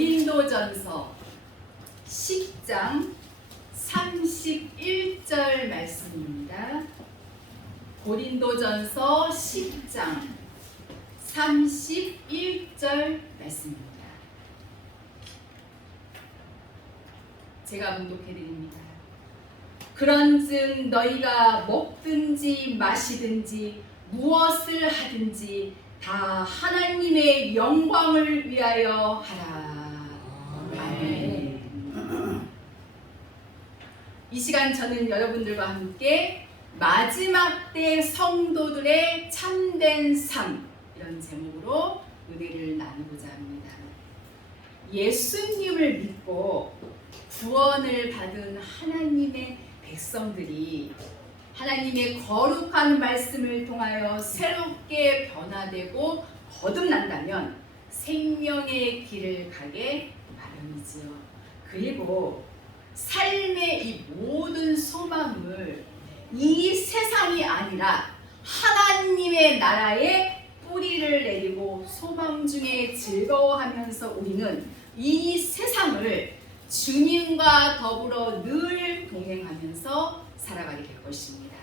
고린도전서 10장 31절 말씀입니다. 고린도전서 10장 31절 말씀입니다. 제가 봉독해드립니다. 그런즉 너희가 먹든지 마시든지 무엇을 하든지 다 하나님의 영광을 위하여 하라. 아멘. 이 시간 저는 여러분들과 함께 마지막 때 성도들의 참된 삶, 이런 제목으로 은혜를 나누고자 합니다. 예수님을 믿고 구원을 받은 하나님의 백성들이 하나님의 거룩한 말씀을 통하여 새롭게 변화되고 거듭난다면 생명의 길을 가게 마련이지요. 그리고 삶의 이 모든 소망을 이 세상이 아니라 하나님의 나라에 뿌리를 내리고 소망 중에 즐거워하면서 우리는 이 세상을 주님과 더불어 늘 동행하면서 살아가게 될 것입니다.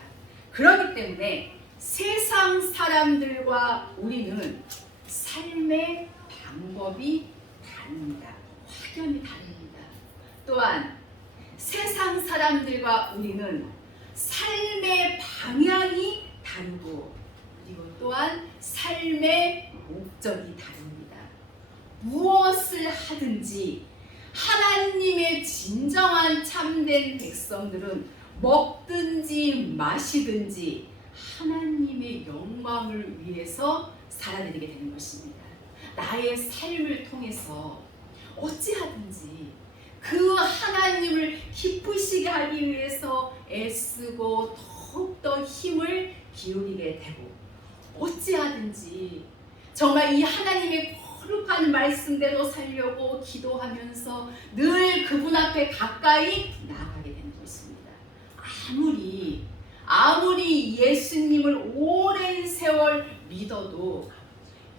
그렇기 때문에 세상 사람들과 우리는 삶의 방법이 다릅니다. 확연히 다릅니다. 또한 세상 사람들과 우리는 삶의 방향이 다르고 그리고 또한 삶의 목적이 다릅니다. 무엇을 하든지 하나님의 진정한 참된 백성들은 먹든지 마시든지 하나님의 영광을 위해서 살아내게 되는 것입니다. 나의 삶을 통해서 어찌하든지 그 하나님을 기쁘시게 하기 위해서 애쓰고 더욱더 힘을 기울이게 되고 어찌하든지 정말 이 하나님의 거룩한 말씀대로 살려고 기도하면서 늘 그분 앞에 가까이 나아가게 되는 것입니다. 아무리 예수님을 오랜 세월 믿어도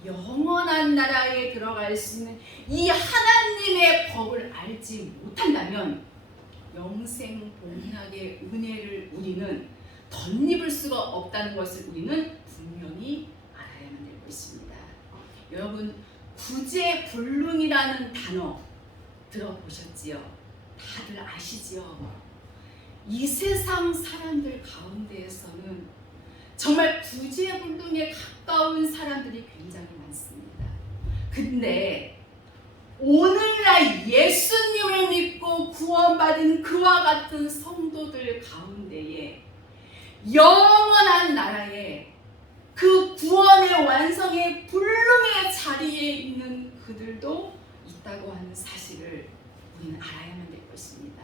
영원한 나라에 들어갈 수 있는 이 하나님의 법을 알지 못한다면 영생 복락의 은혜를 우리는 덧입을 수가 없다는 것을 우리는 분명히 알아야만 될 것입니다. 여러분, 구제불능이라는 단어 들어보셨지요? 다들 아시지요? 이 세상 사람들 가운데에서는 정말 구제불능에 가까운 사람들이 굉장히 많습니다. 근데 오늘날 예수님을 믿고 구원받은 그와 같은 성도들 가운데에 영원한 나라에 그 구원의 완성의 불능의 자리에 있는 그들도 있다고 하는 사실을 우리는 알아야만 될 것입니다.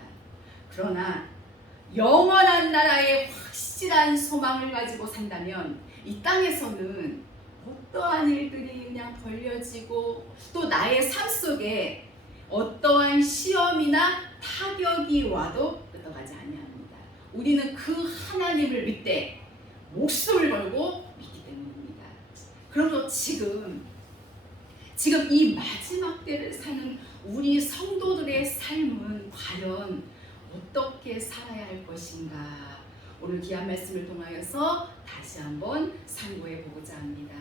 그러나 영원한 나라에 확실한 소망을 가지고 산다면 이 땅에서는 어떠한 일들이 그냥 벌려지고 또 나의 삶 속에 어떠한 시험이나 타격이 와도 끝나가지 아니합니다. 우리는 그 하나님을 믿되 목숨을 걸고 믿기 때문입니다. 그러므로 지금 이 마지막 때를 사는 우리 성도들의 삶은 과연 어떻게 살아야 할 것인가? 오늘 귀한 말씀을 통하여서 다시 한번 상고해 보고자 합니다.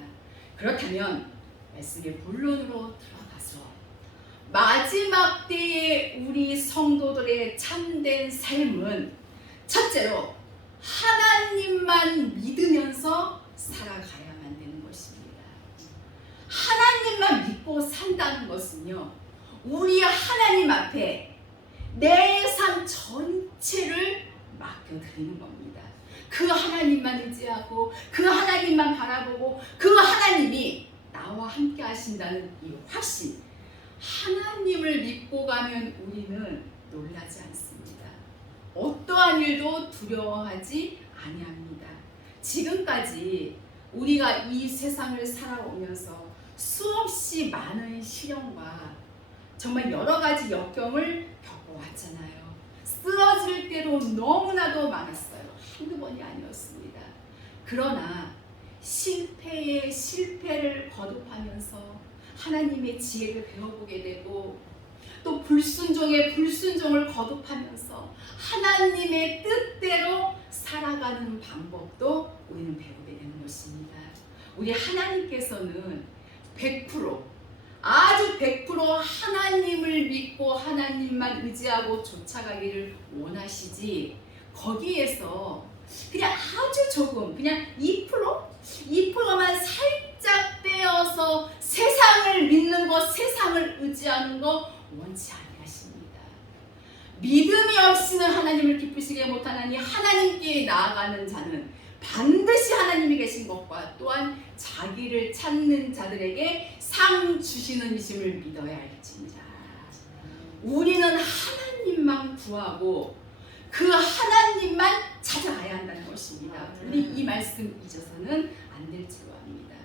그렇다면 말씀의 본론으로 들어가서 마지막 때에 우리 성도들의 참된 삶은 첫째로 하나님만 믿으면서 살아가야만 되는 것입니다. 하나님만 믿고 산다는 것은요, 우리 하나님 앞에 내 삶 전체를 맡겨드리는 겁니다. 그 하나님만 의지하고 그 하나님만 바라보고 그 하나님이 나와 함께 하신다는 이 확신, 하나님을 믿고 가면 우리는 놀라지 않습니다. 어떠한 일도 두려워하지 아니합니다. 지금까지 우리가 이 세상을 살아오면서 수없이 많은 시련과 정말 여러 가지 역경을 겪어왔잖아요. 쓰러질 때도 너무나도 많았어요. 한두 번이 아니었습니다. 그러나 실패에 실패를 거듭하면서 하나님의 지혜를 배워보게 되고 불순종에 불순종을 거듭하면서 하나님의 뜻대로 살아가는 방법도 우리는 배우게 되는 것입니다. 우리 하나님께서는 100% 아주 100% 하나님을 믿고 하나님만 의지하고 쫓아가기를 원하시지, 거기에서 그냥 아주 조금, 그냥 2%만 살짝 떼어서 세상을 믿는 것, 세상을 의지하는 것 원치 아니하십니다. 믿음이 없이는 하나님을 기쁘시게 못하나니 하나님께 나아가는 자는 반드시 하나님이 계신 것과 또한 자기를 찾는 자들에게 상 주시는 이심을 믿어야 할지니라. 우리는 하나님만 구하고 그 하나님만 찾아가야 한다는 것입니다. 우리 이 말씀 잊어서는 안 될 줄 압니다.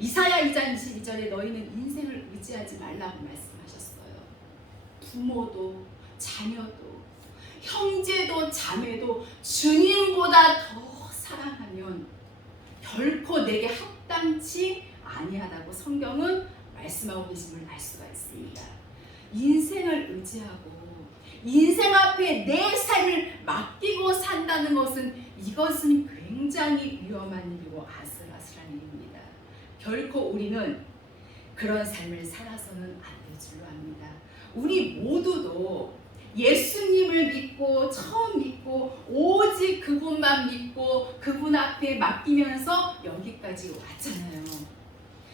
이사야 2장 22절에 너희는 인생을 의지하지 말라고 말씀하셨어요. 부모도 자녀도 형제도 자매도 주님보다 더 사랑하면 결코 내게 합당치 아니하다고 성경은 말씀하고 계심을 알 수가 있습니다. 인생을 의지하고 인생 앞에 내 삶을 맡기고 산다는 것은, 이것은 굉장히 위험한 일이고 아슬아슬한 일입니다. 결코 우리는 그런 삶을 살아서는 안 될 줄로 압니다. 우리 모두도 예수님을 믿고 처음 믿고 오직 그분만 믿고 그분 앞에 맡기면서 여기까지 왔잖아요.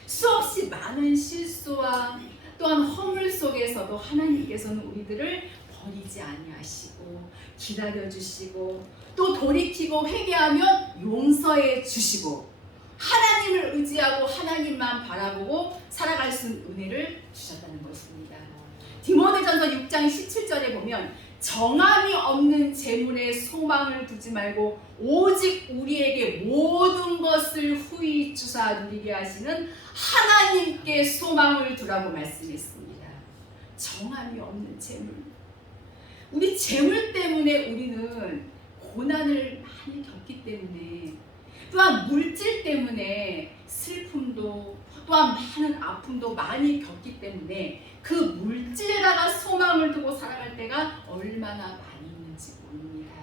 수없이 많은 실수와 또한 허물 속에서도 하나님께서는 우리들을 버리지 아니하시고 기다려주시고 또 돌이키고 회개하면 용서해 주시고 하나님을 의지하고 하나님만 바라보고 살아갈 수 있는 은혜를 주셨다는 것입니다. 디모데전서 6장 17절에 보면 정함이 없는 재물에 소망을 두지 말고 오직 우리에게 모든 것을 후히 주사 누리게 하시는 하나님께 소망을 두라고 말씀했습니다. 정함이 없는 재물. 우리 재물 때문에 우리는 고난을 많이 겪기 때문에, 또한 물질 때문에 슬픔도 또한 많은 아픔도 많이 겪기 때문에 그 물질에다가 소망을 두고 살아갈 때가 얼마나 많이 있는지 모릅니다.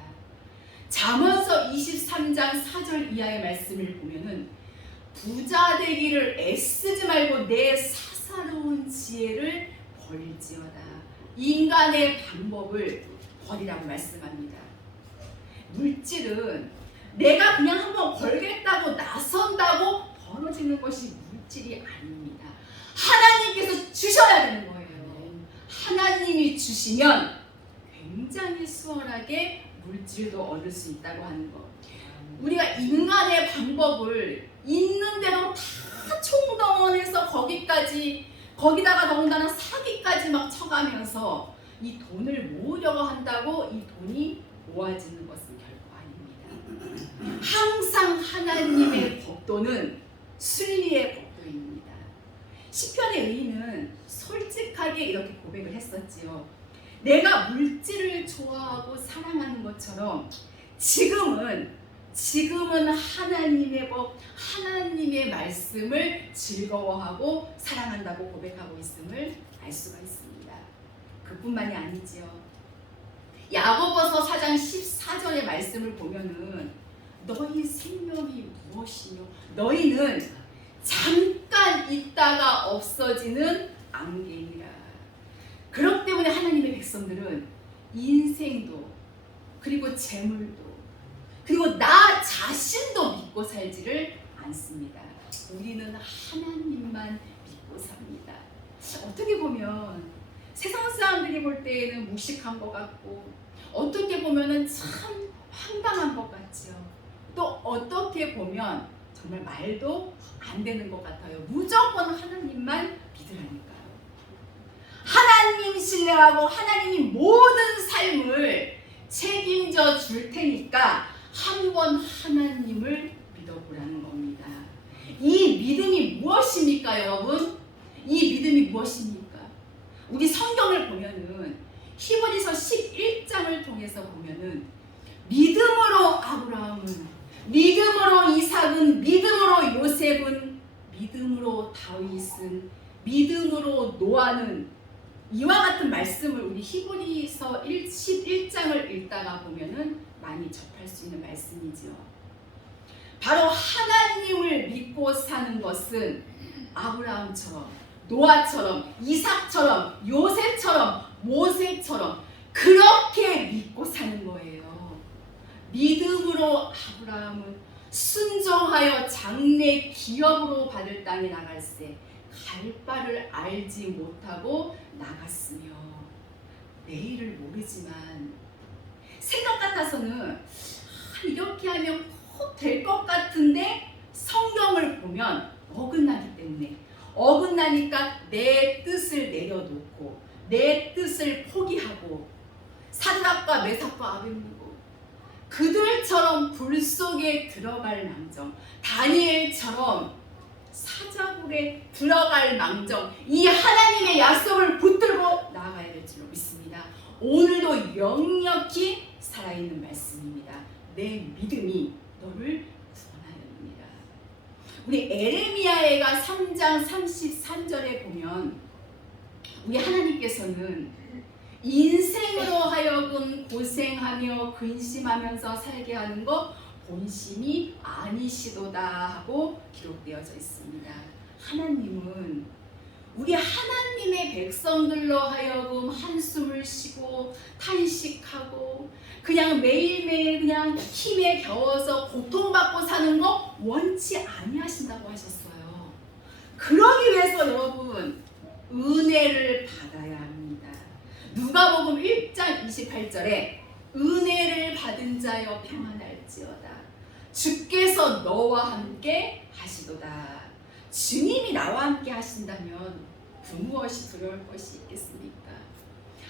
잠언서 23장 4절 이하의 말씀을 보면은 부자 되기를 애쓰지 말고 내 사사로운 지혜를 버릴지어다. 인간의 방법을 버리라고 말씀합니다. 물질은 내가 그냥 한번 벌겠다고 나선다고 벌어지는 것이 물질이 아닙니다. 하나님께서 주셔야 되는 거예요. 하나님이 주시면 굉장히 수월하게 물질도 얻을 수 있다고 하는 것. 우리가 인간의 방법을 있는 대로 다 총동원해서 거기다가 더군다나 사기까지 막 쳐가면서 이 돈을 모으려고 한다고 이 돈이 모아지는 것은 결코 아닙니다. 항상 하나님의 법도는 순리의 법도입니다. 시편의 의인은 솔직하게 이렇게 고백을 했었지요. 내가 물질을 좋아하고 사랑하는 것처럼 지금은 하나님의 법, 하나님의 말씀을 즐거워하고 사랑한다고 고백하고 있음을 알 수가 있습니다. 그뿐만이 아니지요. 야고보서 4장 14절의 말씀을 보면은 너희 생명이 무엇이뇨? 너희는 잠깐 있다가 없어지는 안개니라. 그렇기 때문에 하나님의 백성들은 인생도 그리고 재물도 그리고 나 자신도 믿고 살지를 않습니다. 우리는 하나님만 믿고 삽니다. 어떻게 보면 세상 사람들이 볼 때에는 무식한 것 같고 어떻게 보면 참 황당한 것 같지요. 또 어떻게 보면 정말 말도 안 되는 것 같아요. 무조건 하나님만 믿으라니까요. 하나님 신뢰하고 하나님이 모든 삶을 책임져 줄 테니까 한번 하나님을 믿어보라는 겁니다. 이 믿음이 무엇입니까, 여러분? 이 믿음이 무엇입니까? 우리 성경을 보면은 히브리서 11장을 통해서 보면은 믿음으로 아브라함은, 믿음으로 이삭은, 믿음으로 요셉은, 믿음으로 다윗은, 믿음으로 노아는 이와 같은 말씀을 우리 히브리서 11장을 읽다가 보면은 많이 접할 수 있는 말씀이지요. 바로 하나님을 믿고 사는 것은 아브라함처럼, 노아처럼, 이삭처럼, 요셉처럼, 모세처럼 그렇게 믿고 사는 거예요. 믿음으로 아브라함은 순종하여 장래 기업으로 받을 땅에 나갈새 갈 바를 알지 못하고 나갔으며, 내일을 모르지만 생각 같아서는 이렇게 하면 꼭 될 것 같은데 성경을 보면 어긋나기 때문에, 어긋나니까 내 뜻을 내려놓고 내 뜻을 포기하고 사드락과 메삭과 아벳느고 그들처럼 불 속에 들어갈 망정, 다니엘처럼 사자굴에 들어갈 망정, 이 하나님의 약속을 붙들고 나아가야 될 줄로 믿습니다. 오늘도 역력히 살아있는 말씀입니다. 내 믿음이 너를 구원하였느니라. 우리 에레미야가 3장 33절에 보면 우리 하나님께서는 인생으로 하여금 고생하며 근심하면서 살게 하는 것 본심이 아니시도다 하고 기록되어져 있습니다. 하나님은 우리 하나님의 백성들로 하여금 한숨을 쉬고 탄식하고 그냥 매일매일 그냥 힘에 겨워서 고통받고 사는 거 원치 아니하신다고 하셨어요. 그러기 위해서 여러분 은혜를 받아야 합니다. 누가복음 1장 28절에 은혜를 받은 자여 평안할지어다. 주께서 너와 함께 하시도다. 주님이 나와 함께 하신다면 무엇이 두려울 것이 있겠습니까?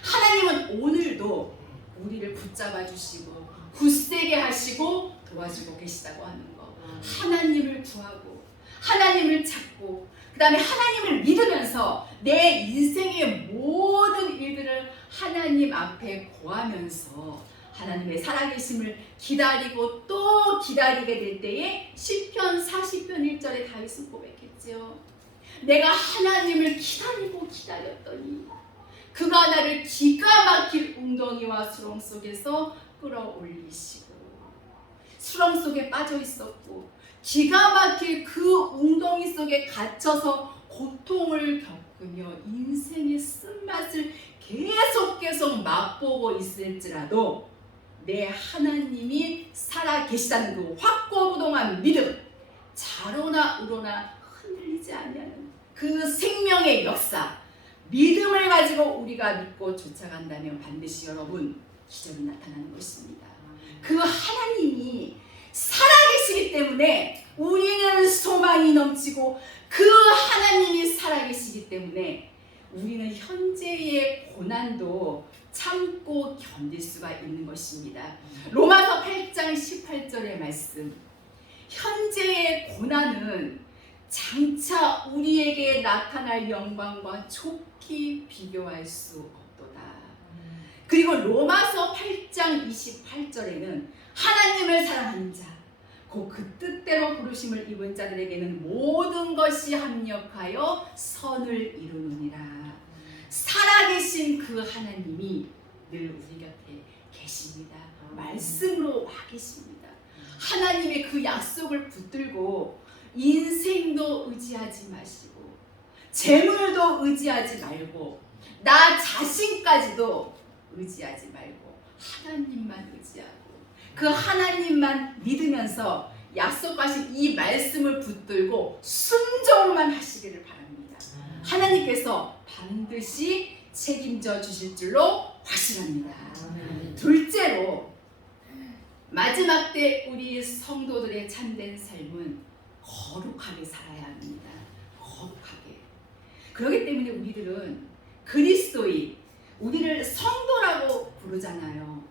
하나님은 오늘도 우리를 붙잡아 주시고 굳세게 하시고 도와주고 계시다고 하는 거. 하나님을 구하고 하나님을 찾고 그 다음에 하나님을 믿으면서 내 인생의 모든 일들을 하나님 앞에 고하면서 하나님의 살아계심을 기다리고 또 기다리게 될 때에 시편 40편 1절에 다윗은 고백했지요. 내가 하나님을 기다리고 기다렸더니 그가 나를 기가 막힐 웅덩이와 수렁 속에서 끌어올리시고, 수렁 속에 빠져 있었고 기가 막힐 그 웅덩이 속에 갇혀서 고통을 겪으며 인생의 쓴맛을 계속 맛보고 있을지라도 내 하나님이 살아계시다는 그 확고부동한 믿음, 자로나 우로나 흔들리지 아니하는 그 생명의 역사, 믿음을 가지고 우리가 믿고 쫓아간다면 반드시 여러분 기적이 나타나는 것입니다. 그 하나님이 살아계시기 때문에 우리는 소망이 넘치고 그 하나님이 살아계시기 때문에 우리는 현재의 고난도 참고 견딜 수가 있는 것입니다. 로마서 8장 18절의 말씀, 현재의 고난은 장차 우리에게 나타날 영광과 좁히 비교할 수 없도다. 그리고 로마서 8장 28절에는 하나님을 사랑하는 자, 곧 그 뜻대로 부르심을 입은 자들에게는 모든 것이 합력하여 선을 이루느니라. 살아계신 그 하나님이 늘 우리 곁에 계십니다. 말씀으로 와 계십니다. 하나님의 그 약속을 붙들고 인생도 의지하지 마시고 재물도 의지하지 말고 나 자신까지도 의지하지 말고 하나님만 의지하고 그 하나님만 믿으면서 약속하신 이 말씀을 붙들고 순종만 하시기를 바랍니다. 하나님께서 반드시 책임져 주실 줄로 확신합니다. 둘째로 마지막 때 우리 성도들의 참된 삶은 거룩하게 살아야 합니다. 거룩하게. 그렇기 때문에 우리들은 그리스도인, 우리를 성도라고 부르잖아요.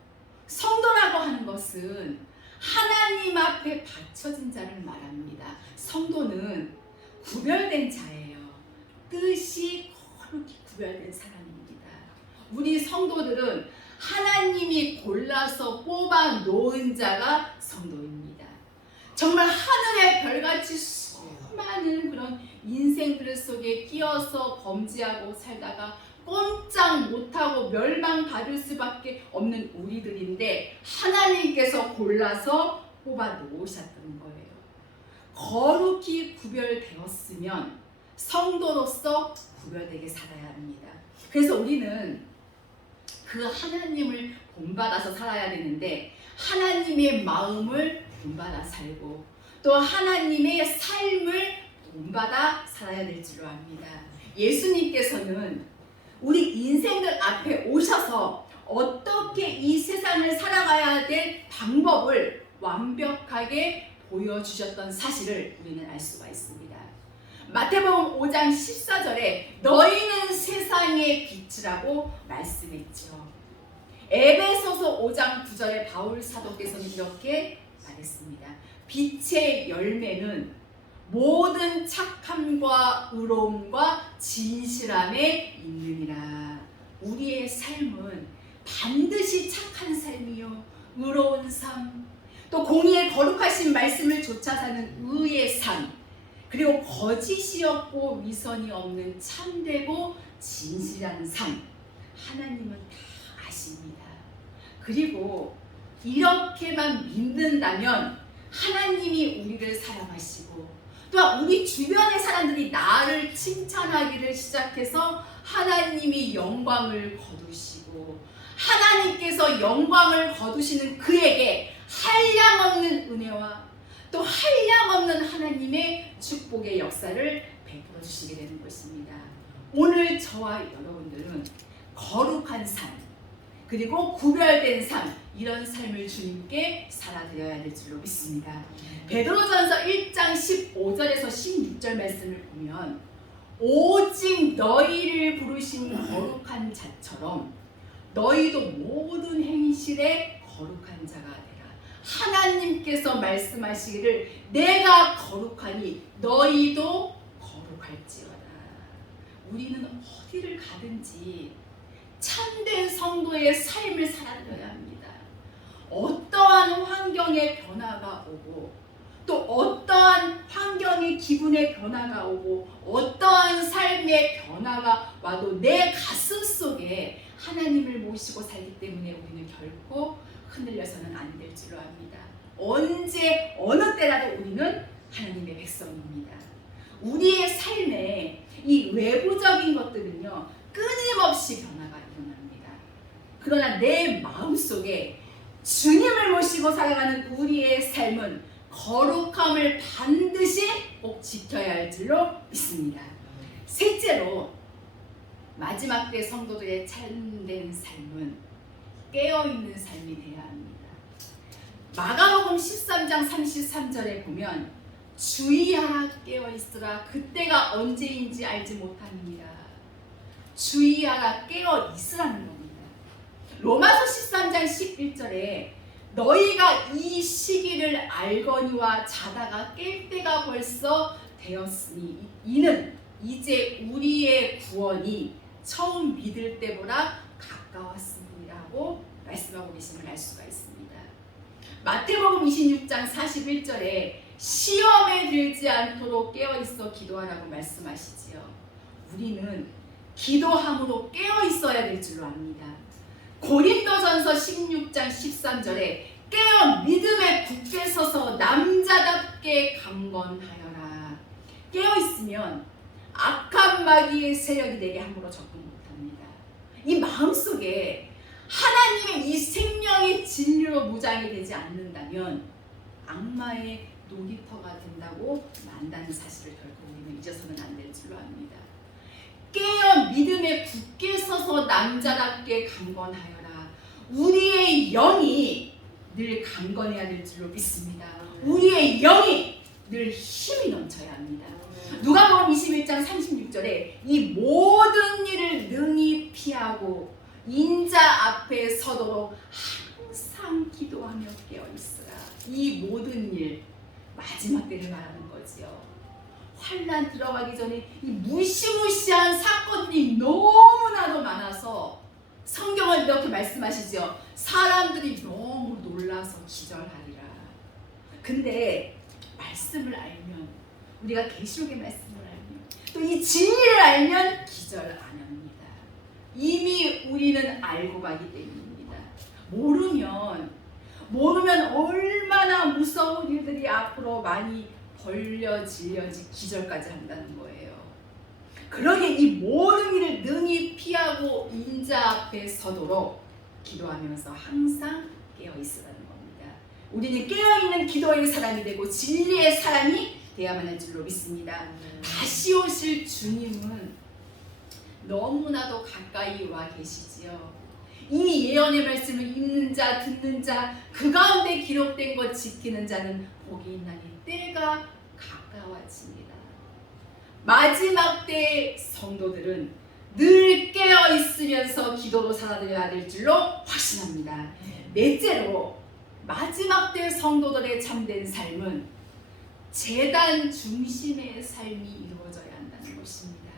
성도라고 하는 것은 하나님 앞에 바쳐진 자를 말합니다. 성도는 구별된 자예요. 뜻이 거룩히 구별된 사람입니다. 우리 성도들은 하나님이 골라서 뽑아 놓은 자가 성도입니다. 정말 하늘의 별같이 수많은 그런 인생들 속에 끼어서 범죄하고 살다가 꼼짝 못하고 멸망받을 수밖에 없는 우리들인데 하나님께서 골라서 뽑아 놓으셨던 거예요. 거룩히 구별되었으면 성도로서 구별되게 살아야 합니다. 그래서 우리는 그 하나님을 본받아서 살아야 되는데 하나님의 마음을 본받아 살고 또 하나님의 삶을 본받아 살아야 될 줄로 압니다. 예수님께서는 우리 인생들 앞에 오셔서 어떻게 이 세상을 살아가야 될 방법을 완벽하게 보여주셨던 사실을 우리는 알 수가 있습니다. 마태복음 5장 14절에 너희는 세상의 빛이라고 말씀했죠. 에베소서 5장 9절에 바울 사도께서는 이렇게 말했습니다. 빛의 열매는 모든 착함과 의로움과 진실함에 있느니라. 우리의 삶은 반드시 착한 삶이요, 의로운 삶, 또 공의의 거룩하신 말씀을 좇아 사는 의의 삶, 그리고 거짓이 없고 위선이 없는 참되고 진실한 삶, 하나님은 다 아십니다. 그리고 이렇게만 믿는다면 하나님이 우리를 사랑하시고 또한 우리 주변의 사람들이 나를 칭찬하기를 시작해서 하나님이 영광을 거두시고 하나님께서 영광을 거두시는 그에게 한량없는 은혜와 또 한량없는 하나님의 축복의 역사를 베풀어 주시게 되는 것입니다. 오늘 저와 여러분들은 거룩한 삶 그리고 구별된 삶, 이런 삶을 주님께 살아드려야 될 줄로 믿습니다. 베드로전서 1장 15절에서 16절 말씀을 보면 오직 너희를 부르신 거룩한 자처럼 너희도 모든 행실에 거룩한 자가 되라. 하나님께서 말씀하시기를 내가 거룩하니 너희도 거룩할지어다. 우리는 어디를 가든지 참된 성도의 삶을 살아내야 합니다. 어떠한 환경의 변화가 오고 또 어떠한 환경의 기분의 변화가 오고 어떠한 삶의 변화가 와도 내 가슴 속에 하나님을 모시고 살기 때문에 우리는 결코 흔들려서는 안 될 줄로 압니다. 언제 어느 때라도 우리는 하나님의 백성입니다. 우리의 삶에 이 외부적인 것들은요 끊임없이 변화가 일어납니다. 그러나 내 마음속에 주님을 모시고 살아가는 우리의 삶은 거룩함을 반드시 꼭 지켜야 할 줄로 믿습니다. 셋째로 마지막 때 성도들의 참된 삶은 깨어있는 삶이 되어야 합니다. 마가복음 13장 33절에 보면 주의하라 깨어있으라 그때가 언제인지 알지 못합니다. 주의하라 깨어있으라는 겁니다. 로마서 13장 11절에 너희가 이 시기를 알거니와 자다가 깰 때가 벌써 되었으니 이는 이제 우리의 구원이 처음 믿을 때보다 가까웠습니다라고 말씀하고 계심을 알 수가 있습니다. 마태복음 26장 41절에 시험에 들지 않도록 깨어있어 기도하라고 말씀하시지요. 우리는 기도함으로 깨어있어야 될 줄로 압니다. 고린도전서 16장 13절에 깨어 믿음에 굳게 서서 남자답게 강건하여라. 깨어있으면 악한 마귀의 세력이 내게 함부로 접근 못합니다. 이 마음속에 하나님의 이 생명의 진리로 무장이 되지 않는다면 악마의 놀이터가 된다고 만다는 사실을 결코 우리는 잊어서는 안 될 줄로 압니다. 깨어 믿음에 굳게 서서 남자답게 강건하여라. 우리의 영이 늘 강건해야 될 줄로 믿습니다. 우리의 영이 늘 힘이 넘쳐야 합니다. 누가복음 21장 36절에 이 모든 일을 능히 피하고 인자 앞에 서도록 항상 기도하며 깨어있으라. 이 모든 일 마지막 때를 말하는 거지요. 환난 들어가기 전에 이 무시무시한 사건들이 너무나도 많아서 성경은 이렇게 말씀하시죠. 사람들이 너무 놀라서 기절하리라. 근데 말씀을 알면 우리가 계시록의 말씀을 알면 또 이 진리를 알면 기절 안 합니다. 이미 우리는 알고 가기 때문입니다. 모르면 얼마나 무서운 일들이 앞으로 많이 벌려질려지 기절까지 한다는 거예요. 그러기에 이 모든 일을 능히 피하고 인자 앞에 서도록 기도하면서 항상 깨어 있으라는 겁니다. 우리는 깨어있는 기도의 사람이 되고 진리의 사람이 되어야만 할 줄로 믿습니다. 다시 오실 주님은 너무나도 가까이 와 계시지요. 이 예언의 말씀을 읽는 자, 듣는 자, 그 가운데 기록된 것 지키는 자는 복이 있나니 때가 가까워집니다. 마지막 때의 성도들은 늘 깨어 있으면서 기도로 살아야 될 줄로 확신합니다. 넷째로 마지막 때 성도들의 참된 삶은 제단 중심의 삶이 이루어져야 한다는 것입니다.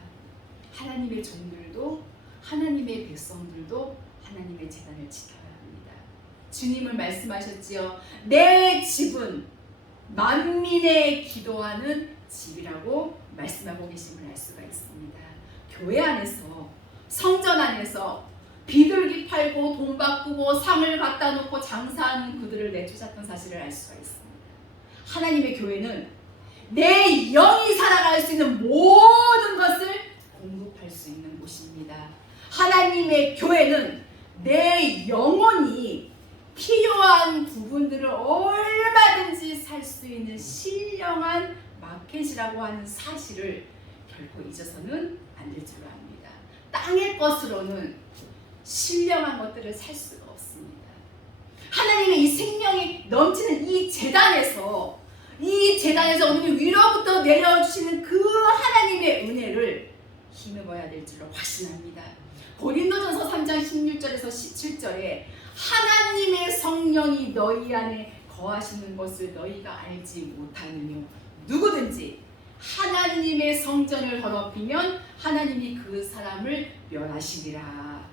하나님의 종들도 하나님의 백성들도 하나님의 제단을 지켜야 합니다. 주님을 말씀하셨지요. 내 집은 만민의 기도하는 집이라고 말씀하고 계심을 알 수가 있습니다. 교회 안에서, 성전 안에서 비둘기 팔고 돈 바꾸고 상을 갖다 놓고 장사하는 그들을 내쫓았던 사실을 알 수가 있습니다. 하나님의 교회는 내 영이 살아갈 수 있는 모든 것을 공급할 수 있는 곳입니다. 하나님의 교회는 내 영혼이 필요한 부분들을 얼마든지 살 수 있는 신령한 마켓이라고 하는 사실을 결코 잊어서는 안 될 줄로 압니다. 땅의 것으로는 신령한 것들을 살 수가 없습니다. 하나님의 이 생명이 넘치는 이 제단에서 오늘 위로부터 내려주시는 그 하나님의 은혜를 힘입어야 될 줄로 확신합니다. 고린도전서 3장 16절에서 17절에 하나님의 성령이 너희 안에 거하시는 것을 너희가 알지 못하느뇨. 누구든지 하나님의 성전을 더럽히면 하나님이 그 사람을 멸하시리라.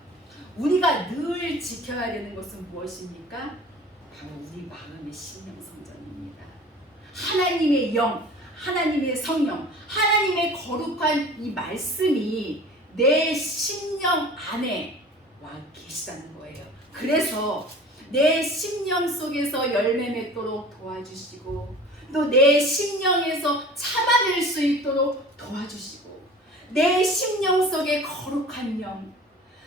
우리가 늘 지켜야 되는 것은 무엇입니까? 바로 우리 마음의 심령 성전입니다. 하나님의 영, 하나님의 성령, 하나님의 거룩한 이 말씀이 내 심령 안에 와 계시다는 거예요. 그래서 내 심령 속에서 열매 맺도록 도와주시고 또 내 심령에서 참아낼 수 있도록 도와주시고 내 심령 속에 거룩한 영,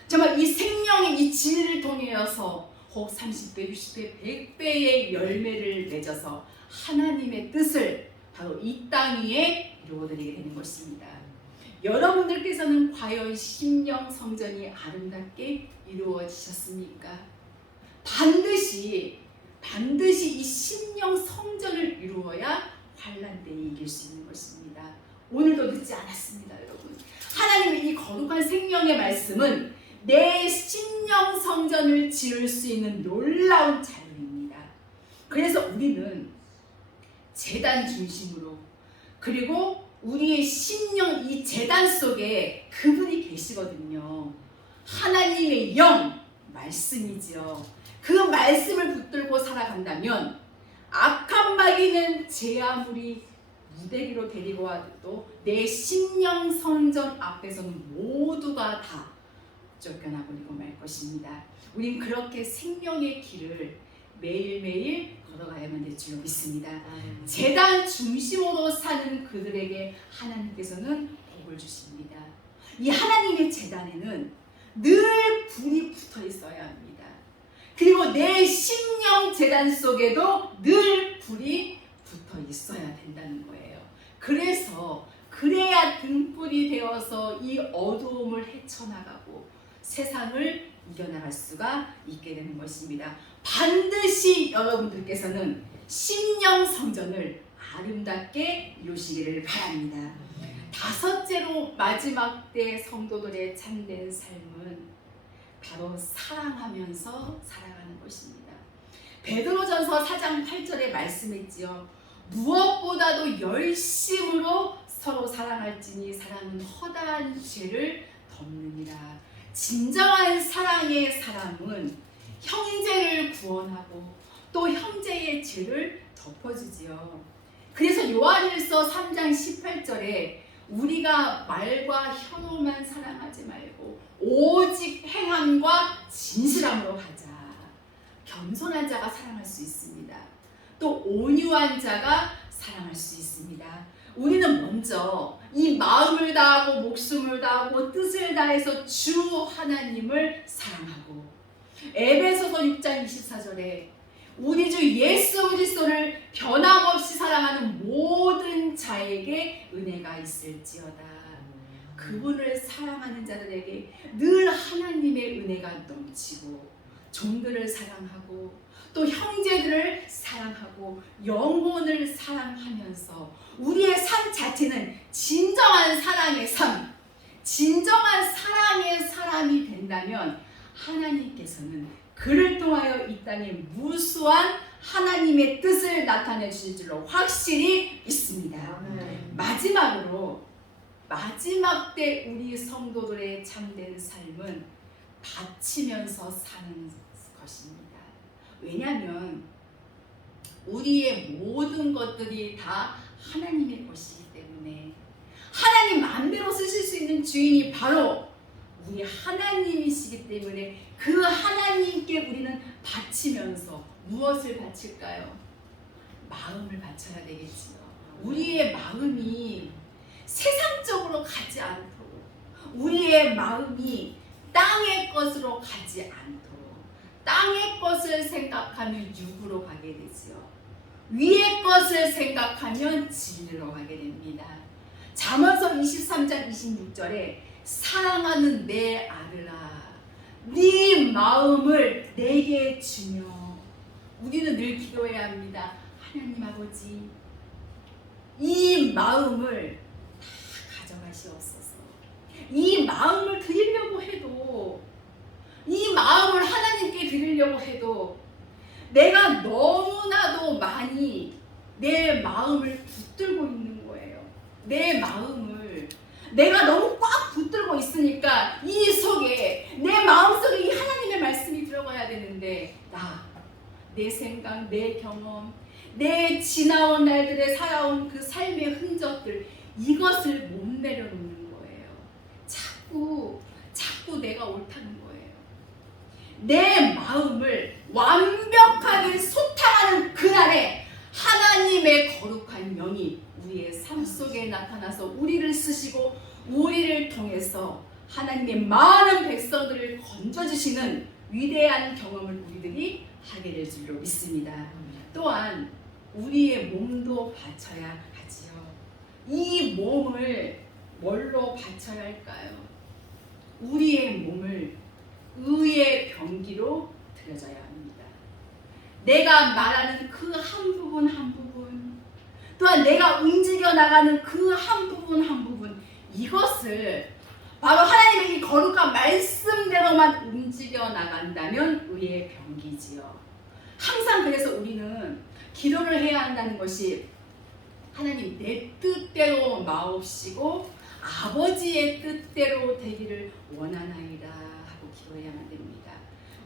정말 이 생명의 이 진리를 통해서 혹 30배, 60배, 100배의 열매를 맺어서 하나님의 뜻을 바로 이 땅 위에 이루어드리게 되는 것입니다. 여러분들께서는 과연 심령 성전이 아름답게 이루어지셨습니까? 반드시 이 심령 성전을 이루어야 환난 때에 이길 수 있는 것입니다. 오늘도 늦지 않았습니다, 여러분. 하나님의 이 거룩한 생명의 말씀은 내 심령 성전을 지을 수 있는 놀라운 자유입니다. 그래서 우리는 제단 중심으로, 그리고 우리의 심령 이 제단 속에 그분이 계시거든요. 하나님의 영, 말씀이지요. 그 말씀을 붙들고 살아간다면 악한 마귀는 제 아무리 무대기로 데리고 와도 내 심령 성전 앞에서는 모두가 다 쫓겨나버리고 말 것입니다. 우린 그렇게 생명의 길을 매일매일 걸어가야만 될 줄로 믿습니다. 제단 중심으로 사는 그들에게 하나님께서는 복을 주십니다. 이 하나님의 제단에는 늘 불이 붙어 있어야 합니다. 그리고 내 심령 제단 속에도 늘 불이 붙어 있어야 된다는 거예요. 그래야 등불이 되어서 이 어두움을 헤쳐나가고 세상을 이겨나갈 수가 있게 되는 것입니다. 반드시 여러분들께서는 심령 성전을 아름답게 이루시기를 바랍니다. 다섯째로 마지막 때 성도들의 참된 삶은 바로 사랑하면서 살아가는 것입니다. 베드로전서 4장 8절에 말씀했지요. 무엇보다도 열심으로 서로 사랑할지니 사랑은 허다한 죄를 덮느니라. 진정한 사랑의 사람은 형제를 구원하고 또 형제의 죄를 덮어주지요. 그래서 요한일서 3장 18절에 우리가 말과 혀로만 사랑하지 말고 오직 행함과 진실함으로 하자. 겸손한 자가 사랑할 수 있습니다. 또 온유한 자가 사랑할 수 있습니다. 우리는 먼저 이 마음을 다하고 목숨을 다하고 뜻을 다해서 주 하나님을 사랑하고, 에베소서 6장 24절에 우리 주 예수 그리스도를 변함없이 사랑하는 모든 자에게 은혜가 있을지어다. 그분을 사랑하는 자들에게 늘 하나님의 은혜가 넘치고, 종들을 사랑하고 또 형제들을 사랑하고 영혼을 사랑하면서 우리의 삶 자체는 진정한 사랑의 삶, 진정한 사랑의 사람이 된다면 하나님께서는 그를 통하여 이 땅에 무수한 하나님의 뜻을 나타내 주실 줄로 확실히 믿습니다. 마지막으로, 마지막 때 우리 성도들의 참된 삶은 바치면서 사는 것입니다. 왜냐하면 우리의 모든 것들이 다 하나님의 것이기 때문에, 하나님 마음대로 쓰실 수 있는 주인이 바로 우리 하나님이시기 때문에 그 하나님께 우리는 바치면서 무엇을 바칠까요? 마음을 바쳐야 되겠지요. 우리의 마음이 세상적으로 가지 않도록, 우리의 마음이 땅의 것으로 가지 않도록, 땅의 것을 생각하면 육으로 가게 되지요. 위의 것을 생각하면 진리로 가게 됩니다. 잠언서 23장 26절에 사랑하는 내 아들아, 네 마음을 내게 주며, 우리는 늘 기도해야 합니다. 하나님 아버지, 이 마음을 다 가져가시옵소서. 이 마음을 드리려고 해도, 이 마음을 하나님께 드리려고 해도 내가 너무나도 많이 내 마음을 붙들고 있는 거예요. 내 마음을 내가 너무 꽉 붙들고 있으니까 이 속에, 내 마음속에 이 하나님의 말씀이 들어가야 되는데, 내 생각, 내 경험, 내 지나온 날들에 살아온 그 삶의 흔적들, 이것을 못 내려놓는 거예요. 자꾸 내가 옳다는 거예요. 내 마음을 완벽하게 소탕하는 그날에 하나님의 거룩한 영이 우리의 삶 속에 나타나서 우리를 쓰시고 우리를 통해서 하나님의 많은 백성들을 건져주시는 위대한 경험을 우리들이 하게 될 줄로 믿습니다. 또한 우리의 몸도 바쳐야 하지요. 이 몸을 뭘로 바쳐야 할까요? 우리의 몸을 의의 병기로 드려져야 합니다. 내가 말하는 그 한 부분 한 부분, 또한 내가 움직여 나가는 그 한 부분 한 부분, 이것을 바로 하나님의 이 거룩한 말씀대로만 움직여 나간다면 의의 병기지요. 항상 그래서 우리는 기도를 해야 한다는 것이, 하나님 내 뜻대로 마옵시고 아버지의 뜻대로 되기를 원하나이다 하고 기도해야만 됩니다.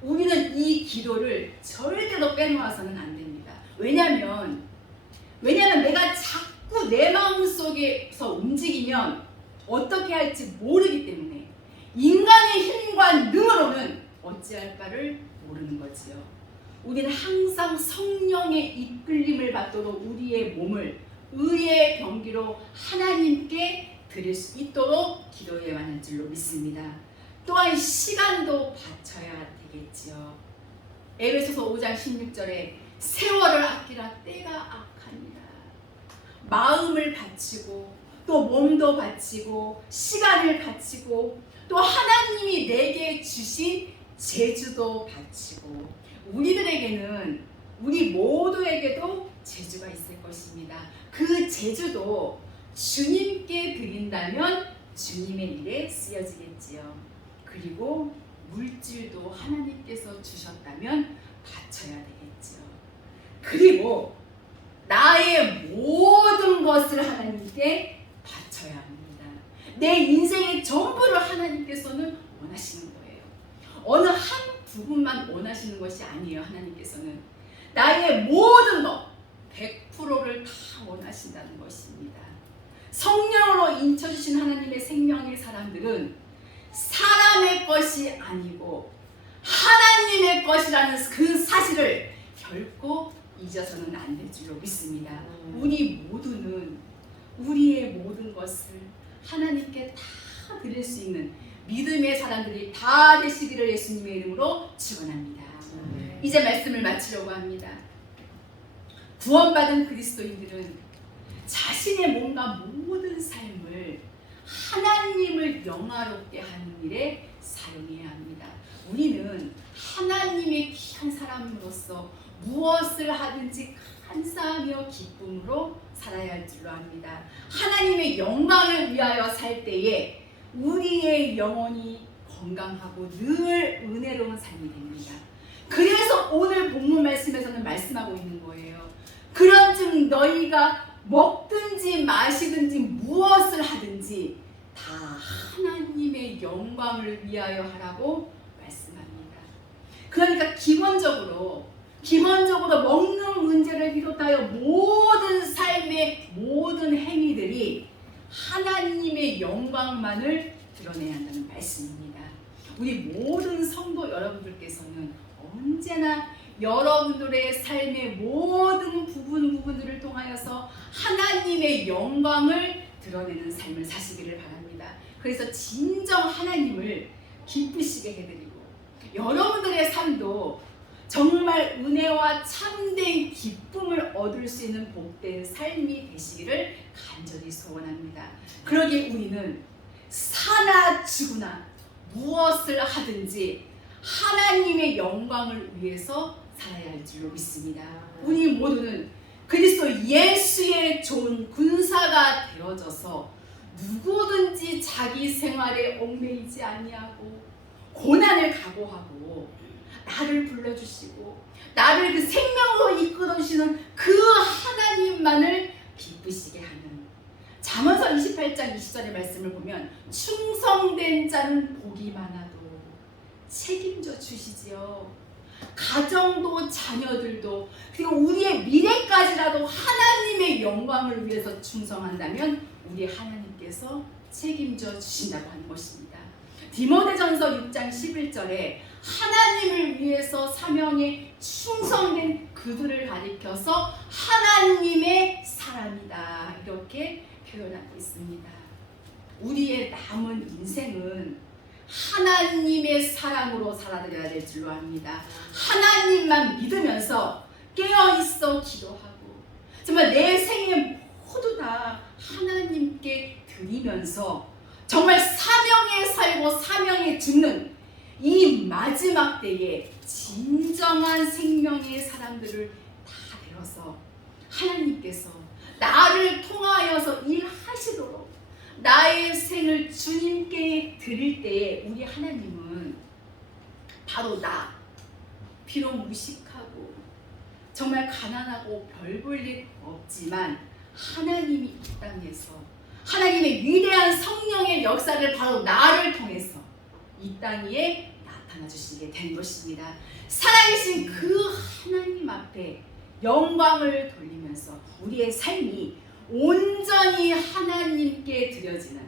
우리는 이 기도를 절대로 빼놓아서는 안 됩니다. 왜냐하면 내가 자꾸 내 마음속에서 움직이면 어떻게 할지 모르기 때문에, 인간의 힘과 능으로는 어찌할 바를 모르는 거지요. 우리는 항상 성령의 이끌림을 받도록 우리의 몸을 의의 병기로 하나님께 드릴 수 있도록 기도해야만 할 줄로 믿습니다. 또한 시간도 바쳐야 되겠지요. 에베소서 5장 16절에 세월을 아끼라 때가 악하니라. 마음을 바치고 또 몸도 바치고 시간을 바치고 또 하나님이 내게 주신 재주도 바치고, 우리들에게는, 우리 모두에게도 재주가 있을 것입니다. 그 재주도 주님께 드린다면 주님의 일에 쓰여지겠지요. 그리고 물질도 하나님께서 주셨다면 바쳐야 되겠지요. 그리고 나의 모든 것을 하나님께 바쳐야 합니다. 내 인생의 전부를 하나님께서는 원하시는 거예요. 어느 한 부분만 원하시는 것이 아니에요. 하나님께서는 나의 모든 것 100%를 다 원하신다는 것입니다. 성령으로 인쳐주신 하나님의 생명의 사람들은 사람의 것이 아니고 하나님의 것이라는 그 사실을 결코 잊어서는 안 될 줄로 믿습니다. 우리 모두는 우리의 모든 것을 하나님께 다 드릴 수 있는 믿음의 사람들이 다 되시기를 예수님의 이름으로 축원합니다. 이제 말씀을 마치려고 합니다. 구원받은 그리스도인들은 자신의 몸과 모든 삶을 하나님을 영화롭게 하는 일에 사용해야 합니다. 우리는 하나님의 귀한 사람으로서 무엇을 하든지 감사하며 기쁨으로 살아야 할 줄로 압니다. 하나님의 영광을 위하여 살 때에 우리의 영혼이 건강하고 늘 은혜로운 삶이 됩니다. 그래서 오늘 본문 말씀에서는 말씀하고 있는 거예요. 그런즉 너희가 먹든지 마시든지 무엇을 하든지 다 하나님의 영광을 위하여 하라고 말씀합니다. 그러니까 기본적으로 먹는 문제를 비롯하여 모든 삶의 모든 행위들이 하나님의 영광만을 드러내야 한다는 말씀입니다. 우리 모든 성도 여러분들께서는 언제나 여러분들의 삶의 모든 부분들을 통하여서 하나님의 영광을 드러내는 삶을 사시기를 바랍니다. 그래서 진정 하나님을 기쁘시게 해드리고 여러분들의 삶도 정말 은혜와 참된 기쁨을 얻을 수 있는 복된 삶이 되시기를 간절히 소원합니다. 그러기에 우리는 사나 죽으나 무엇을 하든지 하나님의 영광을 위해서 살아야 할 줄로 믿습니다. 우리 모두는 그리스도 예수의 좋은 군사가 되어져서 누구든지 자기 생활에 얽매이지 아니하고 고난을 각오하고 나를 불러주시고 나를 그 생명으로 이끌어주시는 그 하나님만을 기쁘시게 하는 잠언서 28장 20절의 말씀을 보면 충성된 자는 복이 많아도 책임져 주시지요. 가정도 자녀들도 그리고 우리의 미래까지라도 하나님의 영광을 위해서 충성한다면 우리 하나님께서 책임져 주신다고 하는 것입니다. 디모데전서 6장 11절에 하나님을 위해서 사명에 충성된 그들을 가리켜서 하나님의 사람이다 이렇게 표현하고 있습니다. 우리의 남은 인생은 하나님의 사랑으로 살아드려야 될 줄로 압니다. 하나님만 믿으면서 깨어있어 기도하고 정말 내 생애 모두 다 하나님께 드리면서 정말 사명에 살고 사명에 죽는 이 마지막 때에 진정한 생명의 사람들을 다 되어서 하나님께서 나를 통하여서 일하시도록 나의 생을 주님께 드릴 때에 우리 하나님은 바로 나 비록 무식하고 정말 가난하고 별 볼 일 없지만 하나님이 이 땅에서 하나님의 위대한 성령의 역사를 바로 나를 통해서 이 땅 위에 나타나 주시게 된 것입니다. 살아계신 그 하나님 앞에 영광을 돌리면서 우리의 삶이 온전히 하나님께 드려지는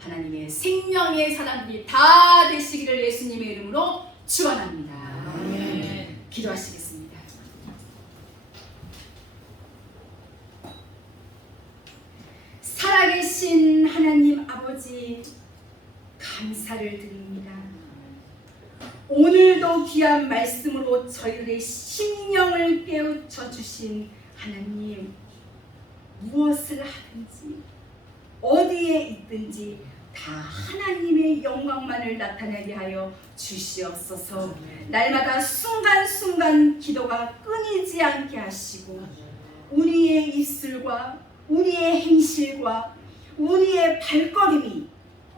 하나님의 생명의 사람들이 다 되시기를 예수님의 이름으로 축원합니다. 기도하시겠습니다. 살아계신 하나님 아버지 감사를 드립니다. 오늘도 귀한 말씀으로 저희들의 심령을 깨우쳐 주신 하나님, 무엇을 하든지 어디에 있든지 다 하나님의 영광만을 나타내게 하여 주시옵소서. 날마다 순간순간 기도가 끊이지 않게 하시고 우리의 입술과 우리의 행실과 우리의 발걸음이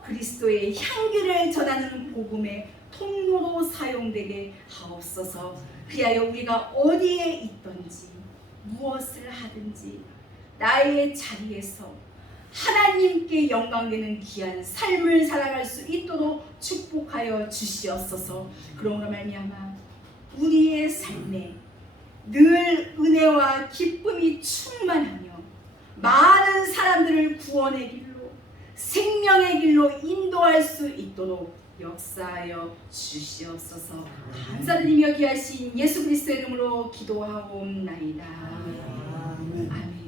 그리스도의 향기를 전하는 복음의 통로로 사용되게 하옵소서. 그리하여 우리가 어디에 있든지 무엇을 하든지 나의 자리에서 하나님께 영광되는 귀한 삶을 살아갈 수 있도록 축복하여 주시옵소서. 그러므로 말미암아 우리의 삶에 늘 은혜와 기쁨이 충만하며 많은 사람들을 구원의 길로, 생명의 길로 인도할 수 있도록 역사하여 주시옵소서. 감사드리며 귀하신 예수 그리스도의 이름으로 기도하옵나이다. 아멘.